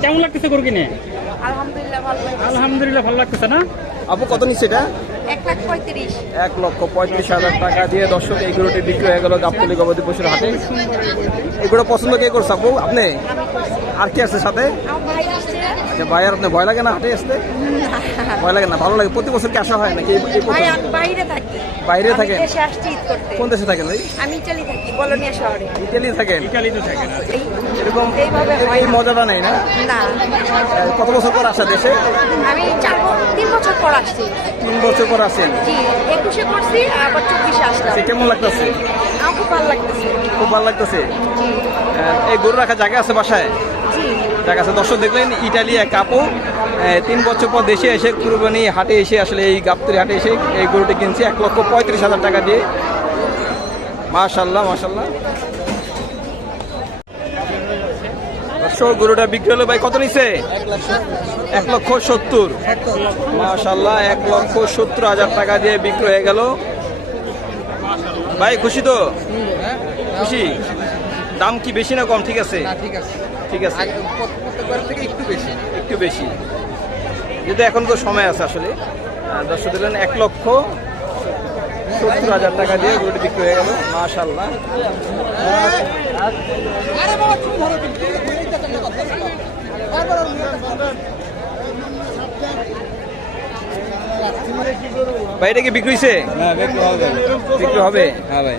কেমন লাগতেছে গরু কিনে? আলহামদুলিল্লাহ ভালো লাগছে আলহামদুলিল্লাহ ভালো লাগতেছে না? আপু কত নিচ্ছে এটা? এক এক লক্ষ পঁয়ত্রিশ হাজার টাকা দিয়ে দর্শক এই গরুটি বিক্রি হয়ে গেল গাবতলি গবাদি পশুর হাটে। এগুলো পছন্দ কে করছে আপু? আপনি? আর কে আছে সাথে? আচ্ছা ভাই আর আপনার ভয় লাগে না হাটে আসতে? ভয় লাগে না ভালো লাগে। প্রতি বছর কি আসা হয় নাকি বাইরে থাকি। বাইরে থাকেন? আসছি কোন দেশে থাকেন ভাই? আমি ইটালি থাকি বলোনিয়া শহরে। ইটালি থাকেন? ইটালিতে থাকে না এরকম এই মজাটা নেই না? না। কত বছর পর আসা দেশে? আমি চার তিন বছর পর আসছি। তিন বছর পর আসেন? একুশে করছি আবার চব্বিশে আসলাম। সে কেমন লাগতেছে? আমার খুব ভালো লাগতেছে। খুব ভালো লাগতেছে? এই গরু রাখা জায়গা আছে বাসায়? জায়গা আছে দর্শক দেখলেন, ইটালি এক কাপু তিন বছর পর দেশে এসে কুরবানি হাটে এসে আসলে এই গাবতলি হাটে এসে এই গরুটি কিনছে, এক লক্ষ পঁয়ত্রিশ হাজার টাকা দিয়ে। মাশাল্লাহ মাশাল্লাহ গরুটা বিক্রি হলো ভাই, কত নিছে? এক লক্ষ সত্তর। মাশাল্লাহ এক লক্ষ সত্তর হাজার টাকা দিয়ে বিক্রি হয়ে গেল। ভাই, খুশি তো? খুশি? দাম কি বেশি না কম? ঠিক আছে? ঠিক আছে। ঠিক আছে। প্রত্যেকবার থেকে একটু বেশি। একটু বেশি। যেহেতু এখন তো সময় আছে আসলে দর্শক দিলেন এক লক্ষ সত্তর হাজার টাকা দিয়ে গরুটি বিক্রি হয়ে গেল। মাশাল্লাহ ভাই এটা কি বিক্রি হয়েছে? হ্যাঁ বিক্রি হবে। বিক্রি হবে? হ্যাঁ ভাই।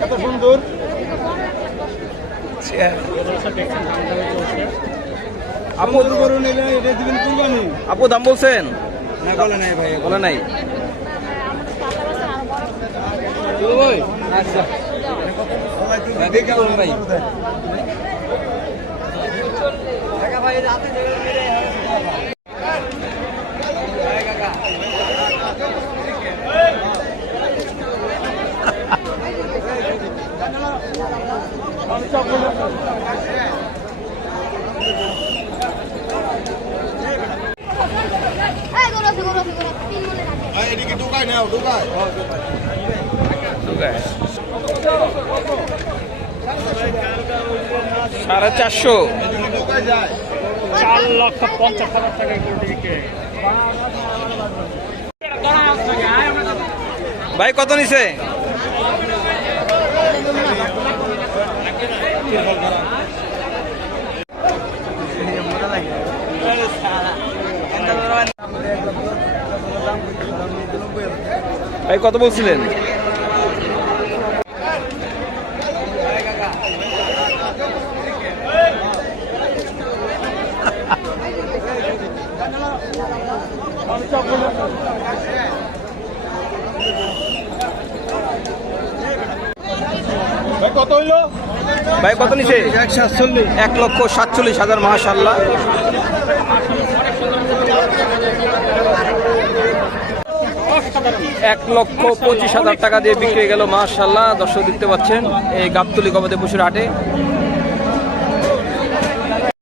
আপু দাম বলছেন? না বলে নাই ভাই বলে নাই। আচ্ছা। ভাই এদিকে ঢুকায় নাও ঢুকায় সাড়ে চারশো চার লক্ষ পঞ্চাশ হাজার টাকা। ভাই কত নিছে ভাই কত বলছিলেন? ভাই কত হইল? ভাই, কত নিচে এক লক্ষ সাতচল্লিশ হাজার মাসাল্লাহ এক লক্ষ পঁচিশ হাজার টাকা দিয়ে বিক্রি গেল মাসাল্লাহ দর্শক দেখতে পাচ্ছেন, এই গাবতলি গবাদি পশুর হাটে।